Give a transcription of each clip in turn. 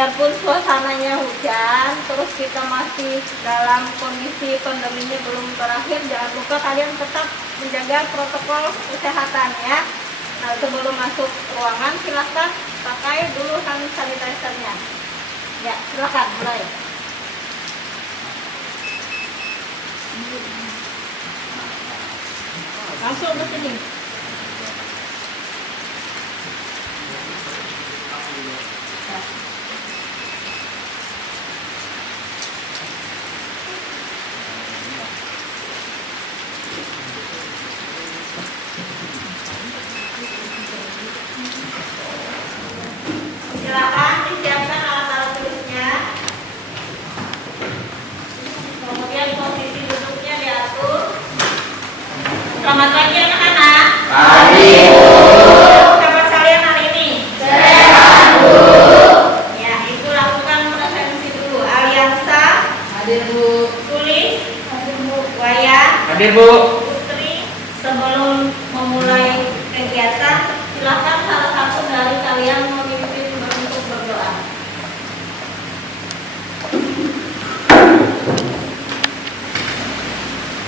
biarpun suasananya hujan, terus kita masih dalam kondisi pandeminya belum berakhir, jangan lupa kalian tetap menjaga protokol kesehatan ya. Nah, sebelum masuk ruangan silahkan pakai dulu hand sanitizer-nya. Ya, silakan mulai. Langsung ke sini. Silakan disiapkan alat-alat tulisnya. Kemudian posisi duduknya diatur. Selamat pagi anak-anak. Pagi, Bu. Kabar kalian hari ini? Sehat, Bu. Ya, itu lakukan presensi dulu. Aliansa. Hadir, Bu. Tulis. Hadir, Bu. Wayan. Hadir, Bu. Putri. Sebelum memulai kegiatan, silakan salah satu dari kalian memimpin untuk berdoa.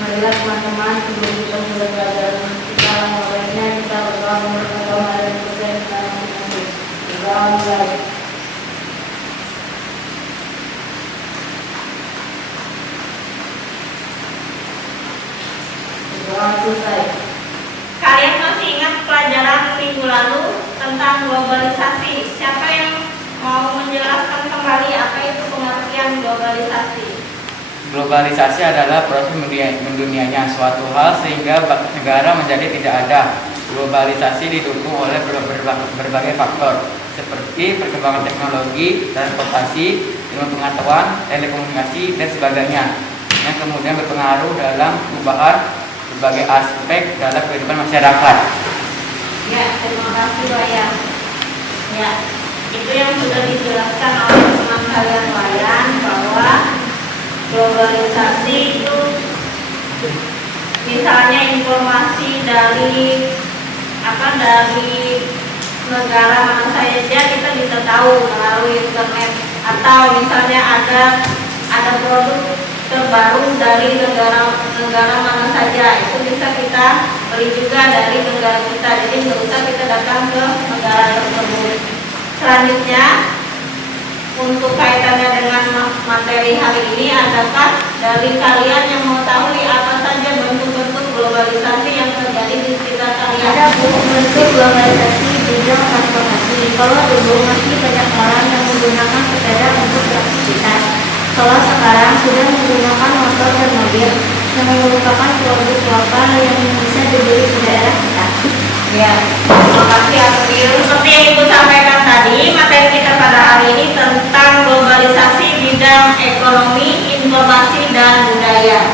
Marilah teman-teman, sebelum kita mulai pelajaran kita mulainya kita berdoa menurut agama dan percaya kita masing-masing. Berdoa mulai. Berdoa selesai. Kalian masih ingat pelajaran minggu lalu tentang globalisasi? Siapa yang mau menjelaskan kembali apa itu pengertian globalisasi? Globalisasi adalah proses mendunianya suatu hal sehingga negara menjadi tidak ada. Globalisasi didukung oleh berbagai faktor seperti perkembangan teknologi, transportasi, ilmu pengetahuan, telekomunikasi, dan sebagainya yang kemudian berpengaruh dalam perubahan berbagai aspek dalam kehidupan masyarakat. Ya, terima kasih Wayan. Ya, itu yang sudah dijelaskan oleh teman kalian Wayan bahwa globalisasi itu misalnya informasi dari negara mana saja kita bisa tahu melalui internet, atau misalnya ada produk terbaru dari negara mana saja, itu bisa kita beli juga dari negara kita, jadi nggak usah kita datang ke negara tersebut. Selanjutnya, untuk kaitannya dengan materi hari ini, adakah dari kalian yang mengetahui apa saja bentuk-bentuk globalisasi yang terjadi di sekitar kalian? Ada bentuk globalisasi di bidang transportasi. Kalau dulu masih banyak orang yang menggunakan sepeda untuk beraktivitas. Kalau sekarang sudah menggunakan motor dan mobil yang merupakan produk lokal yang bisa dibeli di daerah kita. Ya, terima kasih April. Seperti yang Ibu sampaikan tadi, materi kita pada hari ini tentang globalisasi bidang ekonomi, informasi, dan budaya.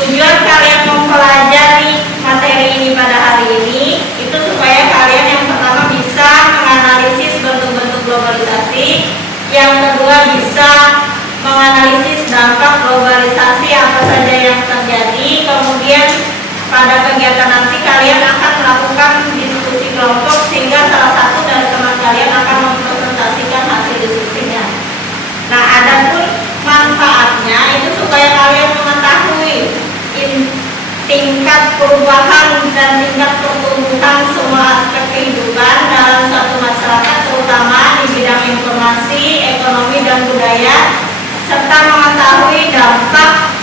Tujuan kalian mempelajari materi ini pada hari ini itu supaya kalian yang pertama bisa menganalisis bentuk-bentuk globalisasi, yang kedua bisa menganalisis dampak globalisasi apa saja yang terjadi, kemudian pada kegiatan nanti kalian akan melakukan diskusi kelompok sehingga salah satu dari teman kalian akan mempresentasikan hasil diskusinya. Nah, adapun manfaatnya itu supaya kalian mengetahui tingkat perubahan dan tingkat pertumbuhan semua aspek kehidupan dalam satu masyarakat, terutama di bidang informasi, ekonomi, dan budaya, serta mengetahui dampak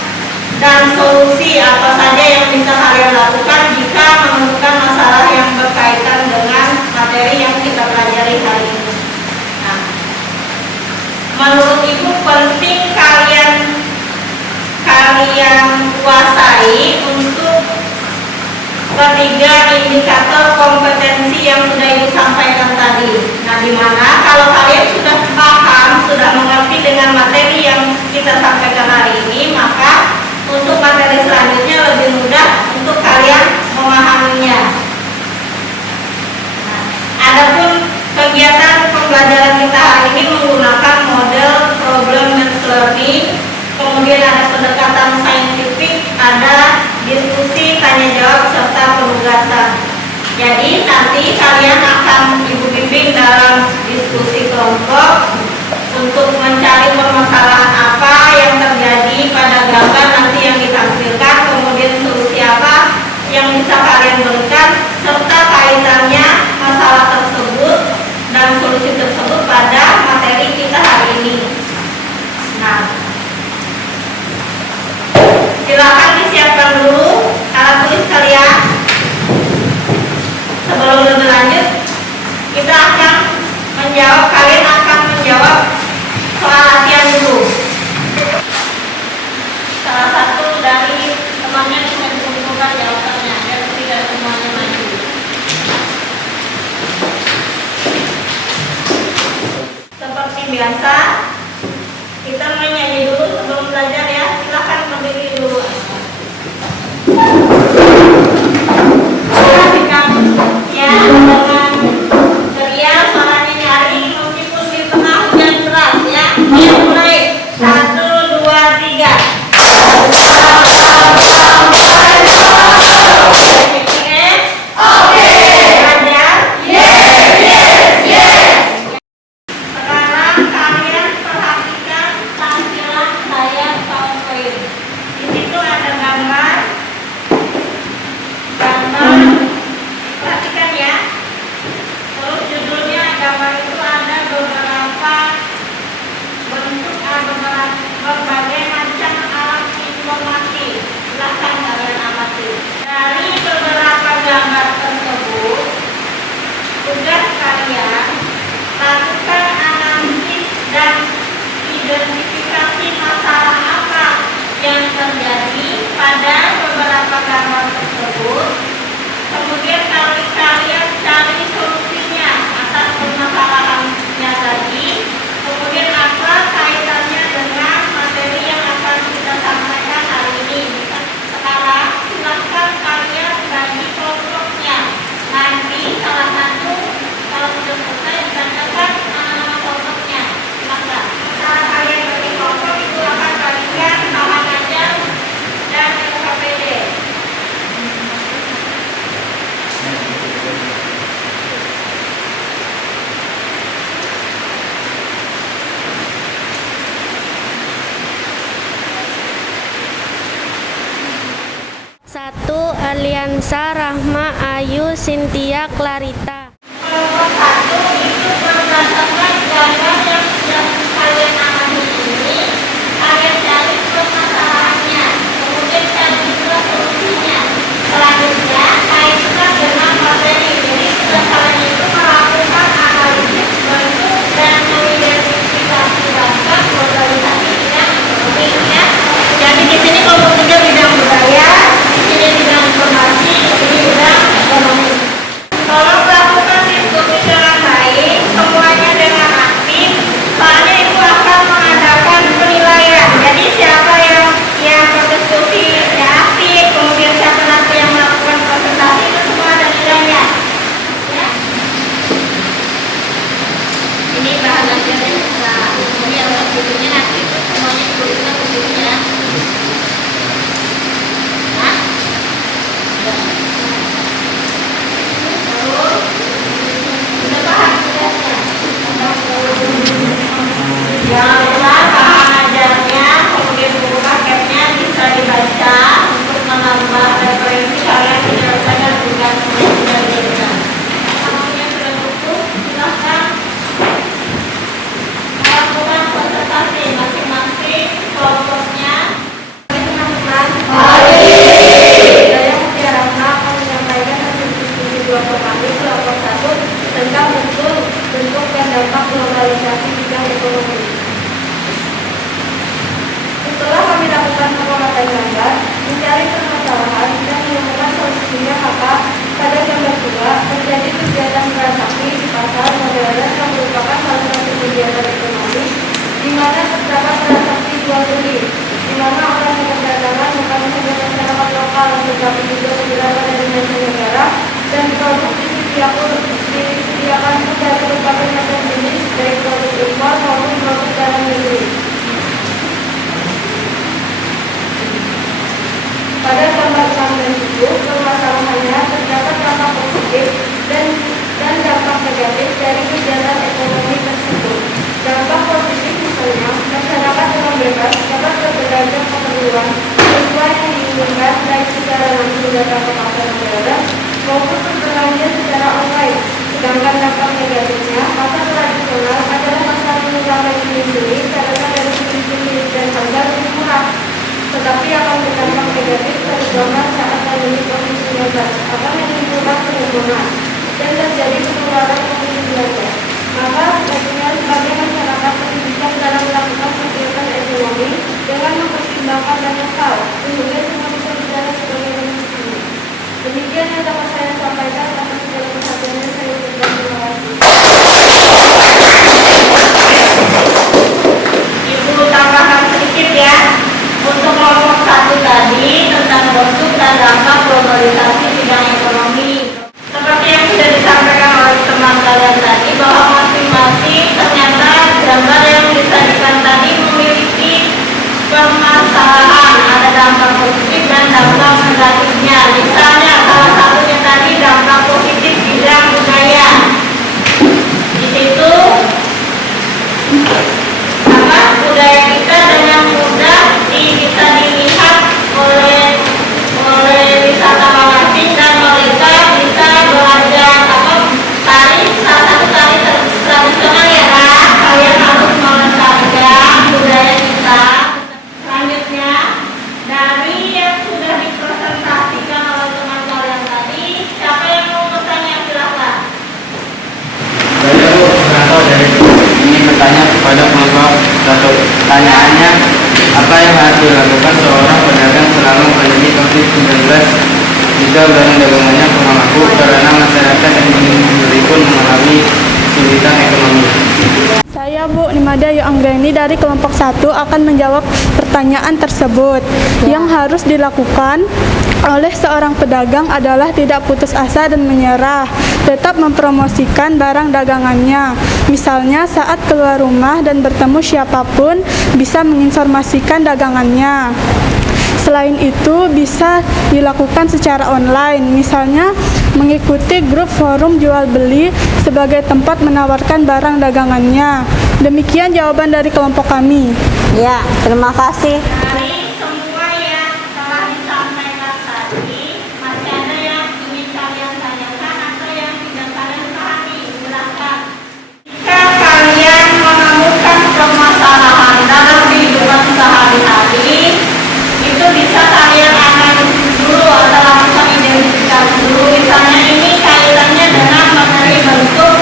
dan solusi apa saja yang bisa kalian lakukan jika menemukan masalah yang berkaitan dengan materi yang kita pelajari hari ini. Nah, menurut Ibu penting kalian kuasai untuk ketiga indikator kompetensi yang sudah Ibu sampaikan tadi. Nah, dimana kalau kalian sudah paham, sudah mengerti dengan materi yang kita sampaikan hari ini, maka untuk materi selanjutnya lebih mudah untuk kalian memahaminya. Nah, adapun kegiatan pembelajaran kita hari ini menggunakan model problem-based learning, kemudian ada pendekatan saintifik, ada diskusi, tanya jawab, serta penugasan. Jadi nanti kalian akan Ibu bimbing dalam diskusi kelompok, untuk mencari permasalahan apa yang terjadi pada gambar nanti yang ditampilkan, kemudian solusi apa yang bisa kalian berikan, serta kaitannya masalah tersebut dan solusi tersebut pada materi kita hari ini. Nah, silakan disiapkan dulu alat tulis kalian. Sebelum lebih lanjut, kita akan kalian akan menjawab soal latihan dulu. Salah satu dari temannya bisa dikumpulkan jawabannya dan tidak semuanya maju. Seperti biasa, kita menyanyi dulu sebelum belajar ya. Silakan berdiri dulu. Perhatikan ya dengan ceria, suaranya nyaring meskipun di tengah hujan deras ya. Kita mulai 1, 2, 3. Sekarang kalian perhatikan tampilan saya PowerPoint. Di situ ada gambar. Perhatikan ya. Terus judulnya gambar itu ada beberapa bentuk, berbagai macam alat informasi. Silahkan kalian amati. Dari beberapa gambar tersebut, tugas kalian lakukan analisis dan identifikasi masalah apa yang terjadi pada beberapa gambar tersebut. Kemudian kalian cari solusinya atas permasalahannya tadi. Kemudian apa kaitannya dengan materi yang akan kita sampaikan hari ini. Sekarang silahkan kalian bagi kelompoknya. Nanti salah satu kalau sudah selesai dibacakan nama kelompoknya. Silahkan. Cara kalian bagi kelompok itu akan bagikan kawan aja dan LKPD. Satu, Aliansa, Rahma, Ayu, Cynthia, Clarita. Kelompok 1 itu berdasarkan gambar yang sudah kalian amati ini, kalian cari permasalahannya, kemudian cari juga solusinya. Selanjutnya kaitkan dengan materi. Jadi tugas kalian itu melakukan analisis bentuk dan mengidentifikasi dampak globalisasi bidang ekonomi ya. Jadi di sini kelompok 3 bidang budaya, di sini bidang informasi, di sini bidang ekonomi. Tolong lakukan diskusi dengan baik, semuanya dengan aktif. Soalnya itu akan mengadakan penilaian. Jadi siapa yang berdiskusi ya aktif, kemudian siapa nanti yang melakukan presentasi itu semua ada nilainya. Ya. Ini bahan ajarnya. Nah, ini yang bukunya nanti itu semuanya dituliskan bukunya. Nah. Sudah paham tugasnya? Jangan lupa bahan ajarnya, kemudian buku paketnya bisa dibaca untuk menambah referensi kalian menyelesaikan tugas yang sudah diberikan. Semuanya sudah cukup, silahkan melakukan konsultasi masing-masing kelompoknya. Teman-teman, saya Mutiara akan menyampaikan hasil diskusi kelompok kami kelompok 1 tentang bentuk dan dampak globalisasi bidang ekonomi. Setelah kami lakukan pengamatan gambar, mencari permasalahan dan menemukan solusinya, maka pada gambar 2 terjadi kegiatan transaksi di pasar modern yang merupakan salah satu kegiatan ekonomi di mana terdapat transaksi jual beli, di mana orang yang berdagangan bukan hanya masyarakat lokal tetapi juga beberapa dari mancanegara dan produk disediakan pun dari berbagai macam jenis baik produk impor maupun produk dalam negeri. Pada gambar 6 dan 7, permasalahannya terdapat dampak positif dan dampak negatif dari kegiatan ekonomi tersebut. Dampak positif berdagang ke pasar modern maupun berbelanja secara online. Sedangkan dampak negatifnya, pasar tradisional adalah pasar yang ramai dibeli karena dari segi pilihan dan harga lebih murah. Tetapi akan berdampak negatif terutama saat pandemi COVID-19 akan menimbulkan kerumunan dan terjadi penularan COVID-19. Maka sebaiknya sebagai masyarakat pendidikan dalam melakukan kegiatan ekonomi dengan mempertimbangkan banyak hal sehingga semua bisa berjalan sebagaimana mestinya. Demikian yang dapat saya sampaikan. Atas segala perhatiannya saya ucapkan terima kasih. Ibu tambahkan sedikit ya. Untuk kelompok 1 tadi tentang bentuk dan dampak globalisasi bidang ekonomi. Seperti yang sudah disampaikan oleh teman kalian tadi, bahwa masing-masing ternyata gambar yang disajikan tadi memiliki permasalahan, ada dampak positif dan dampak negatifnya. Misalnya salah satunya tadi dampak positif bidang budaya. Di situ budaya kita dengan mudah bisa dilihat oleh wisatawan asing dan mereka bisa belajar tari, salah satu tari tradisional ya kan. Kalian harus melestarikan budaya kita. Selanjutnya dari yang sudah dipresentasikan oleh teman kalian tadi, siapa yang mau bertanya silakan. Saya Bu, dari ini bertanya kepada kelompok 1. Pertanyaannya, apa yang harus dilakukan seorang pedagang selama pandemi COVID-19 jika barang dagangannya kurang laku karena masyarakat yang ingin membeli pun mengalami kesulitan ekonomi? Saya Bu Nimada Yuanggreni dari kelompok 1 akan menjawab pertanyaan tersebut. Yang harus dilakukan oleh seorang pedagang adalah tidak putus asa dan menyerah, tetap mempromosikan barang dagangannya. Misalnya saat keluar rumah dan bertemu siapapun bisa menginformasikan dagangannya. Selain itu bisa dilakukan secara online, misalnya mengikuti grup forum jual beli sebagai tempat menawarkan barang dagangannya. Demikian jawaban dari kelompok kami. Ya, terima kasih. Dari semua yang telah disampaikan tadi, masih ada yang ingin kalian tanyakan atau yang tidak kalian pahami? Silakan. Jika kalian menemukan permasalahan dalam kehidupan sehari-hari, itu bisa kalian analisis dulu atau langsung identifikasi dulu. Misalnya ini kaitannya dengan materi bentuk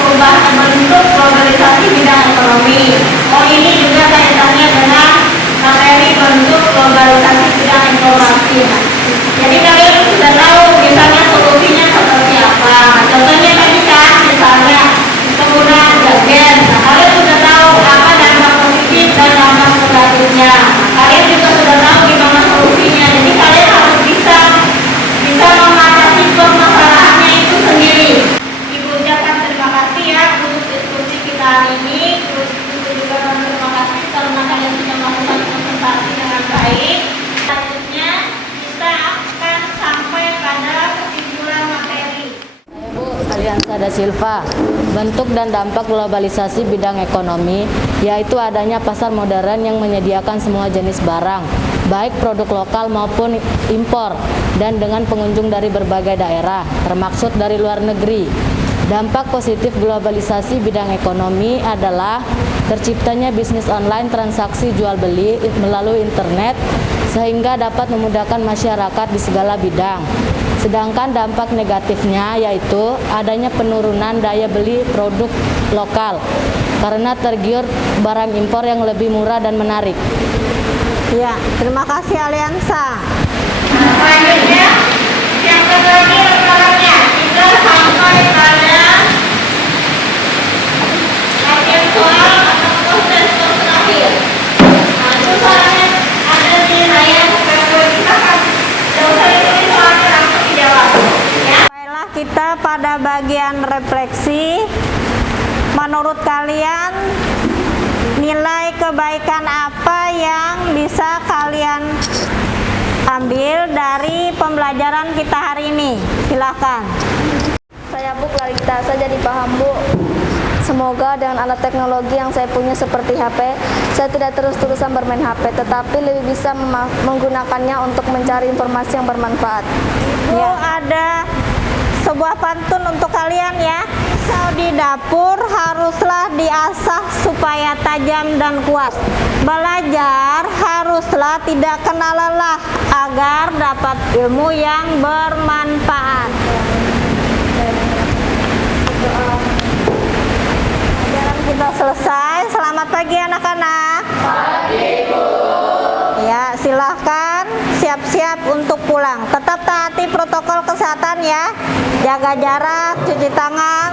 perubahan bentuk globalisasi bidang ekonomi. Oh, ini juga kaitannya dengan materi bentuk globalisasi bidang informasi. Jadi kalian sudah tahu misalnya solusinya seperti apa. Contohnya tadi kan misalnya penggunaan gadget. Nah, kalian sudah tahu apa dampak positif dan dampak negatifnya. Kalian juga sudah tahu gimana solusinya. Jadi kalian harus bisa mengatasi permasalahannya itu sendiri. Ibu ucapkan terima kasih ya untuk diskusi kita hari ini. Terus ibu juga terima kasih karena kalian sudah melakukan presentasi dengan baik. Selanjutnya kita akan sampai pada kesimpulan materi. Bu Aliansa Da Silva, bentuk dan dampak globalisasi bidang ekonomi yaitu adanya pasar modern yang menyediakan semua jenis barang, baik produk lokal maupun impor, dan dengan pengunjung dari berbagai daerah, termaksud dari luar negeri. Dampak positif globalisasi bidang ekonomi adalah terciptanya bisnis online transaksi jual beli melalui internet sehingga dapat memudahkan masyarakat di segala bidang. Sedangkan dampak negatifnya yaitu adanya penurunan daya beli produk lokal karena tergiur barang impor yang lebih murah dan menarik. Ya, terima kasih Aliansa. Selanjutnya yang terakhir rekannya kita sampai pada bagian soal atau proses terakhir. Nah, itu soalnya ada di layar PowerPoint kita kan. Tidak usah ditulis soalnya langsung dijawab. Ya. Baiklah, kita pada bagian refleksi. Menurut kalian nilai kebaikan apa yang bisa kalian ambil dari pembelajaran kita hari ini? Silakan. Saya Bu Clarita, saya jadi paham Bu. Semoga dengan alat teknologi yang saya punya seperti HP, saya tidak terus-terusan bermain HP, tetapi lebih bisa menggunakannya untuk mencari informasi yang bermanfaat. Bu, ada sebuah pantun untuk kalian ya. Pisau di dapur haruslah diasah supaya tajam dan kuat. Belajar haruslah tidak kenal lelah agar dapat ilmu yang bermanfaat. Pelajaran kita selesai. Selamat pagi anak-anak. Pagi, Bu. Ya, silahkan siap-siap untuk pulang. Tetap taati protokol kesehatan ya. Jaga jarak, cuci tangan,